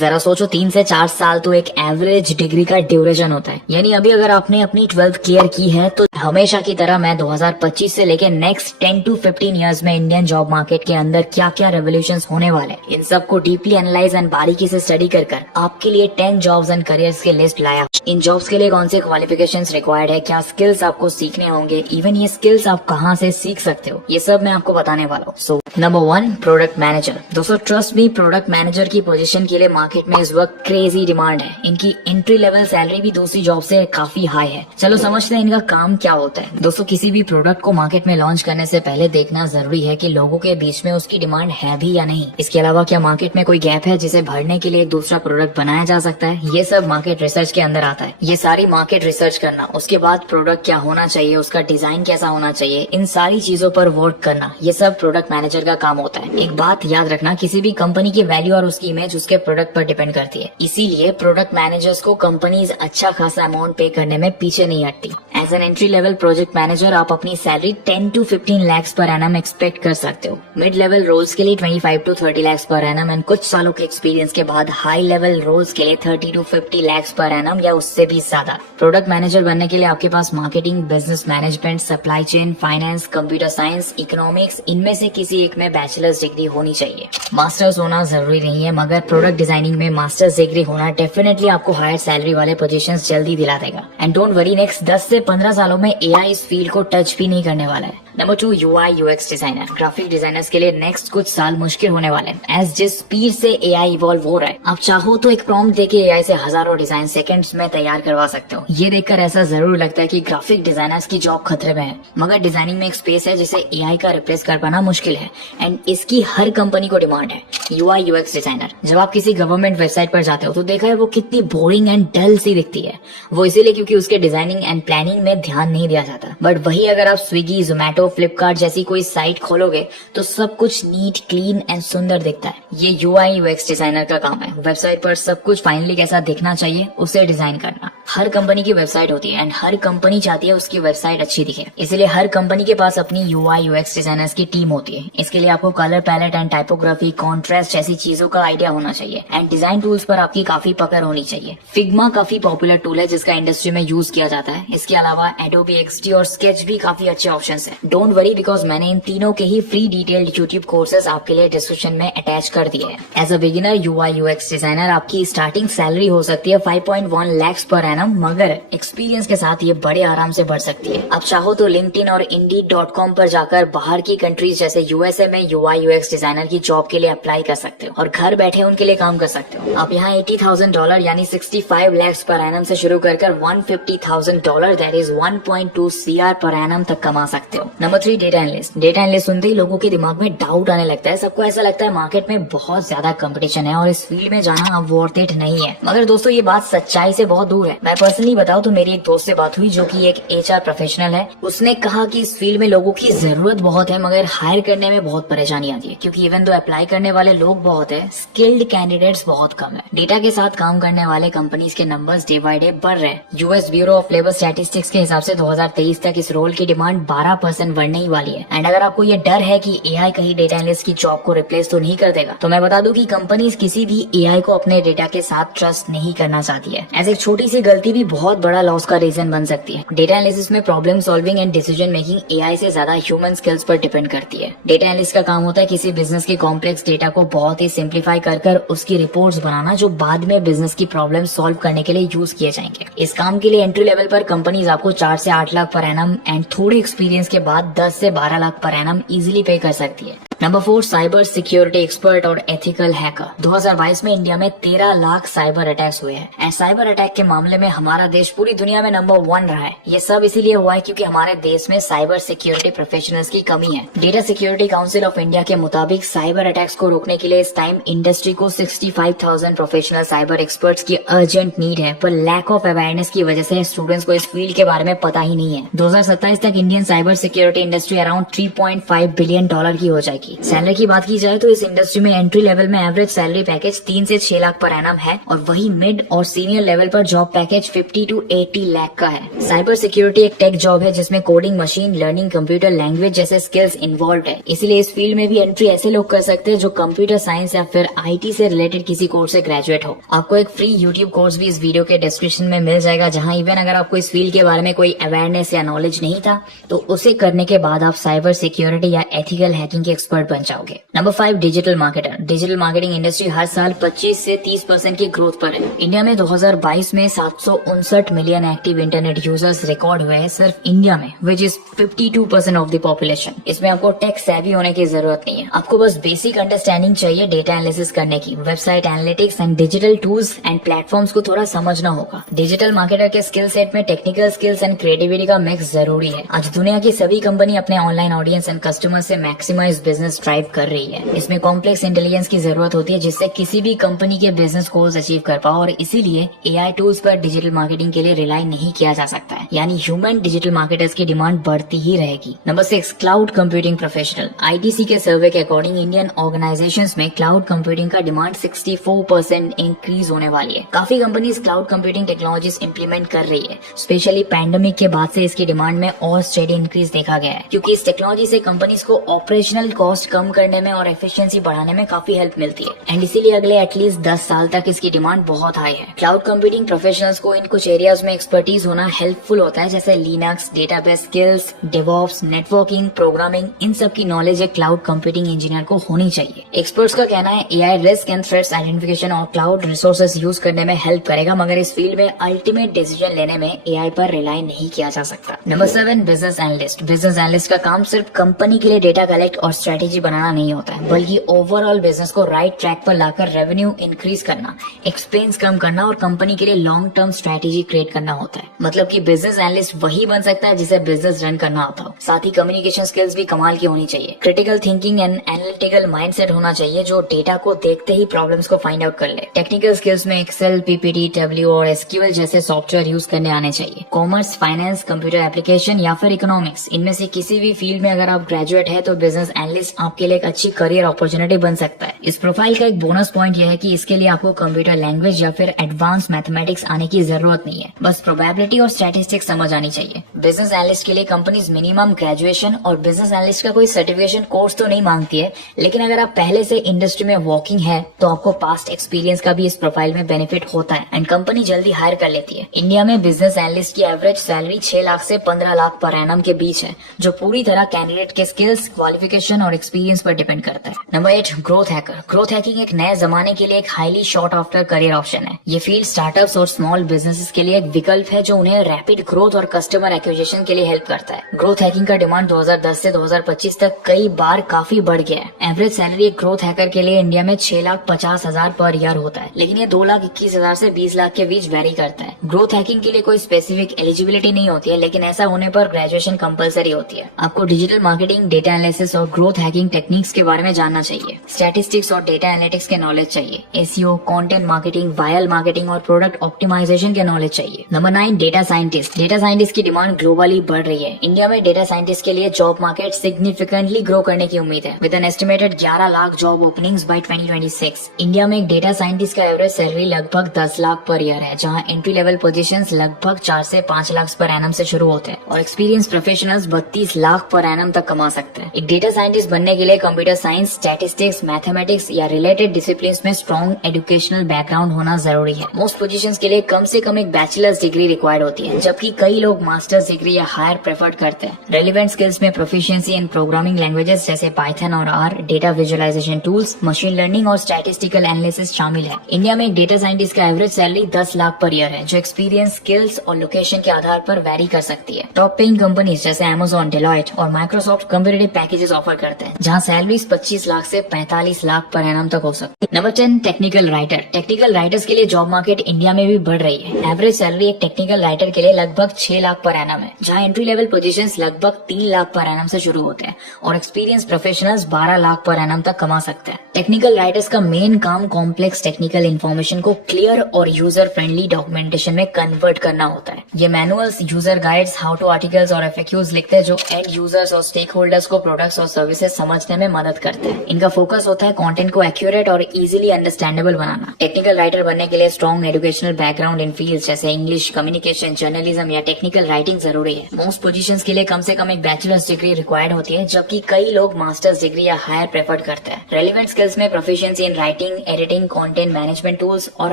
जरा सोचो 3 से 4 साल तो एक एवरेज डिग्री का ड्यूरेशन होता है। यानी अभी अगर आपने अपनी 12th क्लियर की है तो हमेशा की तरह मैं 2025 से लेकर नेक्स्ट 10 to 15 इयर्स में इंडियन जॉब मार्केट के अंदर क्या क्या रेवोल्यूशंस होने वाले हैं, इन सब को डीपली एनालाइज एंड बारीकी से स्टडी कर आपके लिए 10 जॉब्स एंड करियर्स की लिस्ट लाया। इन जॉब्स के लिए कौन से क्वालिफिकेशंस रिक्वायर्ड है, क्या स्किल्स आपको सीखने होंगे, इवन ये स्किल्स आप कहाँ से सीख सकते हो, ये सब मैं आपको बताने वाला हूँ। So number 1, product manager. दोस्तों ट्रस्ट मी, प्रोडक्ट मैनेजर की पोजीशन के लिए मार्केट में इस वक्त क्रेजी डिमांड है। इनकी एंट्री लेवल सैलरी भी दूसरी जॉब से काफी हाई है। चलो समझते हैं इनका काम क्या होता है। दोस्तों किसी भी प्रोडक्ट को मार्केट में लॉन्च करने से पहले देखना जरूरी है कि लोगों के बीच में उसकी डिमांड है भी या नहीं। इसके अलावा क्या मार्केट में कोई गैप है जिसे भरने के लिए एक दूसरा प्रोडक्ट बनाया जा सकता है, ये सब मार्केट रिसर्च के अंदर आता है। ये सारी मार्केट रिसर्च करना, उसके बाद प्रोडक्ट क्या होना चाहिए, उसका डिजाइन कैसा होना चाहिए, इन सारी चीजों पर वर्क करना, ये सब प्रोडक्ट मैनेजर का काम होता है। एक बात याद रखना, किसी भी कंपनी की वैल्यू और उसकी इमेज उसके प्रोडक्ट पर डिपेंड करती है। इसीलिए प्रोडक्ट मैनेजर्स को कंपनीज अच्छा खासा अमाउंट पे करने में पीछे नहीं हटती। As an entry level project manager आप अपनी salary 10 to 15 lakhs per annum expect कर सकते हो। मिड लेवल रोल्स के लिए 25 to 30 lakhs per annum and कुछ सालों के एक्सपीरियंस के बाद हाई लेवल रोल्स के लिए 30 to 50 lakhs पर एनम या उससे भी ज्यादा। प्रोडक्ट मैनेजर बनने के लिए आपके पास marketing, business management, supply chain, finance, computer science, economics, इनमें से किसी एक में बैचलर्स डिग्री होनी चाहिए। मास्टर्स होना जरूरी नहीं है, मगर प्रोडक्ट डिजाइनिंग में मास्टर्स डिग्री होना डेफिनेटली आपको हायर सैलरी वाले पोजीशंस जल्दी दिला देगा। एंड डोंट वरी, नेक्स्ट 10 से 15 सालों में एआई इस फील्ड को टच भी नहीं करने वाला है। Number 2, UI UX designer. Graphic designers के लिए नेक्स्ट कुछ साल मुश्किल होने वाले हैं। एज जिस स्पीड से एआई इवॉल्व हो रहा है, आप चाहो तो एक प्रॉम्प्ट देके एआई से हजारों डिजाइन सेकंड्स में तैयार करवा सकते हो। ये देखकर ऐसा जरूर लगता है कि ग्राफिक डिजाइनर्स की जॉब खतरे में है, मगर डिजाइनिंग में एक स्पेस है जिसे एआई का रिप्लेस कर पाना मुश्किल है एंड इसकी हर कंपनी को डिमांड है। UI UX designer. जब आप किसी गवर्नमेंट वेबसाइट पर जाते हो तो देखा है वो कितनी बोरिंग एंड डल सी दिखती है। वो इसीलिए क्योंकि उसके डिजाइनिंग एंड प्लानिंग में ध्यान नहीं दिया जाता। बट वही अगर आप स्विगी, जोमेटो, फ्लिपकार्ट जैसी कोई साइट खोलोगे तो सब कुछ नीट, क्लीन एंड सुंदर दिखता है। ये यूआई यूएक्स डिजाइनर का काम है। वेबसाइट पर सब कुछ फाइनली कैसा दिखना चाहिए उसे डिजाइन करना। हर कंपनी की वेबसाइट होती है एंड हर कंपनी चाहती है उसकी वेबसाइट अच्छी दिखे, इसलिए हर कंपनी के पास अपनी यूआई यूएक्स डिजाइनर्स की टीम होती है। इसके लिए आपको colour palette and typography, contrast जैसी चीजों का आइडिया होना चाहिए एंड डिजाइन टूल्स पर आपकी काफी पकड़ होनी चाहिए। फिग्मा काफी पॉपुलर टूल है जिसका इंडस्ट्री में यूज किया जाता है। इसके अलावा एडोबी एक्सडी और स्केच भी काफी अच्छे ऑप्शंस हैं। डोंट वरी, बिकॉज मैंने इन तीनों के ही फ्री डिटेल्ड यूट्यूब कोर्सेज आपके लिए डिस्क्रिप्शन में अटैच कर दिए हैं। As a beginner UI UX designer आपकी स्टार्टिंग सैलरी हो सकती है 5.1 lakhs पर एनम, मगर एक्सपीरियंस के साथ ये बड़े आराम से बढ़ सकती है। आप चाहो तो लिंक्डइन और Indeed.com पर जाकर बाहर की कंट्रीज जैसे यूएसए में यूआई यूएक्स डिजाइनर की जॉब के लिए अप्लाई कर सकते हो और घर बैठे उनके लिए काम कर सकते हो। आप यहाँ $80,000 यानी 65 lakhs पर एनम से शुरू कर $150,000 that is 1.2 CR per annum तक कमा सकते हो। Number 3, data analyst. Data analyst सुनते ही लोगों के दिमाग में डाउट आने लगता है। सबको ऐसा लगता है मार्केट में बहुत ज्यादा कंपटीशन है और इस फील्ड में जाना अब वर्थ इट नहीं है। मगर दोस्तों ये बात सच्चाई से बहुत दूर है। मैं पर्सनली बताऊं तो मेरी एक दोस्त से बात हुई जो कि एक एचआर प्रोफेशनल है। उसने कहा कि इस फील्ड में लोगों की जरूरत बहुत है मगर हायर करने में बहुत परेशानी आती है, क्योंकि इवन दो अप्लाई करने वाले लोग बहुत है, स्किल्ड कैंडिडेट्स बहुत कम है। डेटा के साथ काम करने वाले कंपनीज के नंबर्स डे बाय डे बढ़ रहे हैं। US bureau of labour statistics के हिसाब से 2023 तक इस रोल की डिमांड 12% बढ़ने ही वाली है। एंड अगर आपको ये डर है कि एआई कहीं डेटा एनालिस्ट की जॉब को रिप्लेस तो नहीं कर देगा, तो मैं बता दूं कि कंपनीज किसी भी एआई को अपने डेटा के साथ ट्रस्ट नहीं करना चाहती है। ऐसे एक छोटी सी गलती भी बहुत बड़ा लॉस का रीजन बन सकती है। डेटा एनालिसिस में problem solving and decision making AI से ज्यादा ह्यूमन स्किल्स पर डिपेंड करती है। डेटा एनालिस्ट का काम होता है किसी बिजनेस के कॉम्प्लेक्स डेटा को बहुत ही सिंप्लीफाई कर उसकी रिपोर्ट्स बनाना जो बाद में बिजनेस की प्रॉब्लम सॉल्व करने के लिए यूज किए जाएंगे। इस काम के लिए एंट्री लेवल पर कंपनीज आपको 4 से 8 लाख पर एनम एंड थोड़े एक्सपीरियंस के बाद 10 से 12 लाख पर एनम इजीली पे कर सकती है। नंबर 4, साइबर सिक्योरिटी एक्सपर्ट और एथिकल हैकर। 2022 में इंडिया में 13 लाख साइबर अटैक्स हुए हैं एंड साइबर अटैक के मामले में हमारा देश पूरी दुनिया में नंबर 1 रहा है। ये सब इसीलिए हुआ है क्योंकि हमारे देश में साइबर सिक्योरिटी प्रोफेशनल्स की कमी है। Data security council of India के मुताबिक साइबर अटैक्स को रोकने के लिए इस टाइम इंडस्ट्री को 65,000 प्रोफेशनल साइबर एक्सपर्ट्स की अर्जेंट नीड है, पर लैक ऑफ अवेयरनेस की वजह से स्टूडेंट्स को इस फील्ड के बारे में पता ही नहीं है। 2027 तक Indian cyber security industry around $3.5 billion की हो जाएगी। की। सैलरी की बात की जाए तो इस इंडस्ट्री में एंट्री लेवल में एवरेज सैलरी पैकेज 3 से 6 लाख पर एनम है और वही मिड और सीनियर लेवल पर जॉब पैकेज 50 to 80 लाख का है। साइबर सिक्योरिटी एक टेक जॉब है जिसमें coding, machine learning, computer language जैसे स्किल्स इन्वॉल्व है। इसीलिए इस फील्ड में भी एंट्री ऐसे लोग कर सकते हैं जो कंप्यूटर साइंस या फिर IT से रिलेटेड किसी कोर्स से ग्रेजुएट हो। आपको एक फ्री यूट्यूब कोर्स भी इस वीडियो के डिस्क्रिप्शन में मिल जाएगा, जहां इवन अगर आपको इस फील्ड के बारे में कोई अवेयरनेस या नॉलेज नहीं था तो उसे करने के बाद आप साइबर सिक्योरिटी या एथिकल हैकिंग के एक्सपर्ट बन जाओगे। Number 5, digital marketer. Digital marketing industry हर साल 25 से 30% की ग्रोथ पर है। इंडिया में 2022 में 759 million active internet users record हुए हैं सिर्फ इंडिया में, which is 52% of the population. इसमें आपको टेक सेवी होने की जरूरत नहीं है, आपको बस बेसिक अंडरस्टैंडिंग चाहिए डेटा एनालिसिस करने की, website analytics and digital tools and platforms को थोड़ा समझना होगा। डिजिटल मार्केटर के स्किल सेट में टेक्निकल स्किल्स एंड क्रिएटिविटी का मिक्स जरूरी है। आज दुनिया की सभी कंपनी अपने ऑनलाइन ऑडियंस एंड कस्टमर से मैक्सिमाइज बिजनेस ड्राइव कर रही है। इसमें कॉम्प्लेक्स इंटेलिजेंस की जरूरत होती है जिससे किसी भी कंपनी के बिजनेस गोल्स अचीव कर पाओ, और इसीलिए AI टूल्स पर डिजिटल मार्केटिंग के लिए रिलाई नहीं किया जा सकता है, यानी ह्यूमन डिजिटल मार्केटर्स की डिमांड बढ़ती ही रहेगी। Number 6, cloud computing professional. IDC के सर्वे के अकॉर्डिंग इंडियन ऑर्गेनाइजेशंस में क्लाउड कंप्यूटिंग का डिमांड 64% इंक्रीज होने वाली है। काफी companies cloud computing technologies implement कर रही है। स्पेशली पैंडेमिक के बाद से इसकी डिमांड में और स्टेडी इंक्रीज देखा गया है, क्योंकि इस टेक्नोलॉजी से कंपनीज को ऑपरेशनल कॉस्ट कम करने में और एफिशिएंसी बढ़ाने में काफी हेल्प मिलती है, एंड इसीलिए अगले एटलीस्ट 10 साल तक इसकी डिमांड बहुत हाई है। क्लाउड कंप्यूटिंग प्रोफेशनल्स को इन कुछ एरियाज में एक्सपर्टीज होना हेल्पफुल होता है, जैसे Linux, database skills, DevOps, networking, programming, इन सब की नॉलेज एक क्लाउड कंप्यूटिंग इंजीनियर को होनी चाहिए। एक्सपर्ट्स का कहना है AI risk and threats identification और क्लाउड रिसोर्सेज यूज करने में हेल्प करेगा, मगर इस फील्ड में अल्टीमेट डिसीजन लेने में AI पर रिलाई नहीं किया जा सकता। Number 7, business analyst. Business analyst का काम सिर्फ कंपनी के लिए डेटा कलेक्ट और स्ट्रेटेजी बनाना नहीं होता है, बल्कि ओवरऑल बिजनेस को राइट ट्रैक पर लाकर रेवेन्यू इंक्रीज करना, एक्सपेंस कम करना और कंपनी के लिए लॉन्ग टर्म स्ट्रेटेजी क्रिएट करना होता है। मतलब कि बिजनेस एनालिस्ट वही बन सकता है जिसे बिजनेस रन करना आता हो। साथ ही कम्युनिकेशन स्किल्स भी कमाल की होनी चाहिए। Critical thinking and analytical mindset होना चाहिए जो डेटा को देखते ही प्रॉब्लम्स को फाइंड आउट कर ले। टेक्निकल स्किल्स में एक्सेल, PPT, टैब्ल्यू और SQL जैसे सॉफ्टवेयर यूज करने आने चाहिए। कॉमर्स, फाइनेंस, कंप्यूटर एप्लीकेशन या फिर इकोनॉमिक्स, इनमें से किसी भी फील्ड में अगर आप ग्रेजुएट है तो बिजनेस एनालिस्ट आपके लिए एक अच्छी करियर अपॉर्चुनिटी बन सकता है। इस प्रोफाइल का एक बोनस पॉइंट यह है कि इसके लिए आपको कंप्यूटर लैंग्वेज या फिर एडवांस मैथमेटिक्स आने की जरूरत नहीं है, बस प्रोबेबिलिटी और स्टैटिस्टिक्स समझ आनी चाहिए। बिजनेस एनालिस्ट के लिए कंपनीज मिनिमम ग्रेजुएशन और बिजनेस एनालिस्ट का कोई सर्टिफिकेशन कोर्स तो नहीं मांगती है, लेकिन अगर आप पहले से इंडस्ट्री में वर्किंग है तो आपको पास्ट एक्सपीरियंस का भी इस प्रोफाइल में बेनिफिट होता है एंड कंपनी जल्दी हायर कर लेती है। इंडिया में बिजनेस एनालिस्ट की एवरेज सैलरी 6 लाख से 15 लाख पर एनम के बीच है, जो पूरी तरह कैंडिडेट के स्किल्स, क्वालिफिकेशन और एक्सपीरियंस पर डिपेंड करता है। Number 8, growth hacker. Growth hacking एक नए जमाने के लिए एक highly short after career option है। ये फील्ड स्टार्टअप्स और स्मॉल बिजनेसेस के लिए एक विकल्प है जो उन्हें रैपिड ग्रोथ और कस्टमर एक्विजिशन के लिए हेल्प करता है। ग्रोथ हैकिंग का डिमांड 2010 से 2025 तक कई बार काफी बढ़ गया है। एवरेज सैलरी एक ग्रोथ हैकर के लिए इंडिया में 6,50,000 पर ईयर होता है, लेकिन ये 2,21,000 से 20 लाख के बीच वेरी करता है। ग्रोथ हैकिंग के लिए कोई स्पेसिफिक एलिजिबिलिटी नहीं होती है, लेकिन ऐसा होने पर ग्रेजुएशन कंपलसरी होती है। आपको डिजिटल मार्केटिंग, डेटा एनालिसिस और ग्रोथ हैकिंग टेक्निक्स के बारे में जानना चाहिए। स्टैटिस्टिक्स और डेटा एनालिटिक्स के नॉलेज चाहिए। SEO, content marketing, viral marketing और प्रोडक्ट ऑप्टिमाइजेशन के नॉलेज चाहिए। Number 9, data scientist. Data scientist की डिमांड ग्लोबली बढ़ रही है। इंडिया में डेटा साइंटिस्ट के लिए जॉब मार्केट सिग्निफिकेंटली ग्रो करने की उम्मीद है, with an estimated 11 lakh job openings by 2026। India में एक डेटा साइंटिस्ट का एवरेज सैलरी लगभग 10 लाख पर ईयर है, जहां एंट्री लेवल पोजीशंस लगभग 4 से 5 लाख पर एनम से शुरू होते हैं और experience professionals 32 lakh per annum तक कमा सकते हैं। एक डेटा साइंटिस्ट बनने के लिए कंप्यूटर साइंस, स्टैटिस्टिक्स, मैथमेटिक्स या रिलेटेड डिसिप्लिन्स में स्ट्रॉन्ग एजुकेशनल बैकग्राउंड होना जरूरी है। मोस्ट पोजीशंस के लिए कम से कम एक बैचलर्स डिग्री रिक्वायर्ड होती है, जबकि कई लोग मास्टर्स डिग्री या हायर प्रेफर्ड करते हैं। रेलिवेंट स्किल्स में प्रोफिशिएंसी इन प्रोग्रामिंग लैंग्वेजेस जैसे पाइथन और R, data visualisation tools, machine learning और स्टैटिस्टिकल एनालिसिस शामिल है। इंडिया में एक डेटा साइंटिस्ट का average salary 10 lakh per year है, जो एक्सपीरियंस, स्किल्स और लोकेशन के आधार पर वेरी कर सकती है। टॉप पेइंग कंपनीज जैसे Amazon, Deloitte और Microsoft कम्पिटिटिव पैकेजेस ऑफर करते हैं, जहां सैलरीज 25 लाख से 45 लाख पर एनम तक हो सकती है। Number 10, technical writer. Technical writers के लिए जॉब मार्केट इंडिया में भी बढ़ रही है। एवरेज सैलरी एक टेक्निकल राइटर के लिए लगभग 6 लाख पर एनम है, जहां एंट्री लेवल पोजीशंस लगभग 3 लाख पर एनम से शुरू होते हैं और experience professionals 12 lakh per annum तक कमा सकते हैं। टेक्निकल राइटर्स का मेन काम कॉम्प्लेक्स टेक्निकल इन्फॉर्मेशन को क्लियर और यूजर फ्रेंडली डॉक्यूमेंटेशन डॉक्यूमेंटेशन में कन्वर्ट करना होता है। ये manuals, user guides, how to articles और FAQs लिखते हैं जो एंड यूजर्स और स्टेक होल्डर्स को प्रोडक्ट्स और सर्विसेज समझने में मदद करते हैं। इनका फोकस होता है कंटेंट को एक्यूरेट और इजीली अंडरस्टैंडेबल बनाना। टेक्निकल राइटर बनने के लिए स्ट्रॉन्ग एजुकेशनल बैकग्राउंड इन फील्ड्स जैसे इंग्लिश, कम्युनिकेशन, जर्नलिज्म या टेक्निकल राइटिंग जरूरी है। मोस्ट पोजीशंस के लिए कम से कम एक बैचलर्स डिग्री रिक्वायर्ड होती है, जबकि कई लोग मास्टर्स डिग्री या हायर प्रेफर्ड करते हैं। रेलिवेंट स्किल्स में proficiency in writing, editing, content management tools और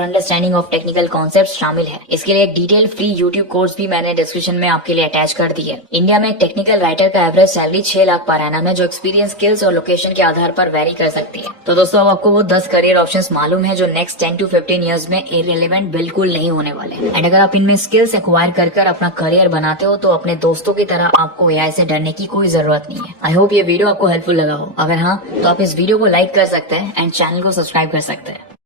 अंडरस्टैंडिंग ऑफ टेक्निकल कॉन्सेप्ट्स शामिल है। इसके लिए एक डिटेल फ्री यूट्यूब कोर्स भी मैंने डिस्क्रिप्शन में आपके लिए अटैच कर दी है। इंडिया में एक टेक्निकल राइटर का average salary 6 lakh per annum है, जो एक्सपीरियंस, स्किल्स और लोकेशन के आधार पर वेरी कर सकती है। तो दोस्तों, अब आपको वो 10 करियर ऑप्शंस मालूम है जो नेक्स्ट 10 to 15 इयर्स में इररिलेवेंट बिल्कुल नहीं होने वाले। एंड अगर आप इनमें स्किल्स एक्वायर कर अपना करियर बनाते हो तो अपने दोस्तों की तरह आपको AI से डरने की कोई जरूरत नहीं है। आई होप ये वीडियो आपको हेल्पफुल लगा हो। अगर हाँ, तो आप इस वीडियो को लाइक कर सकते हैं एंड चैनल को सब्सक्राइब कर सकते हैं।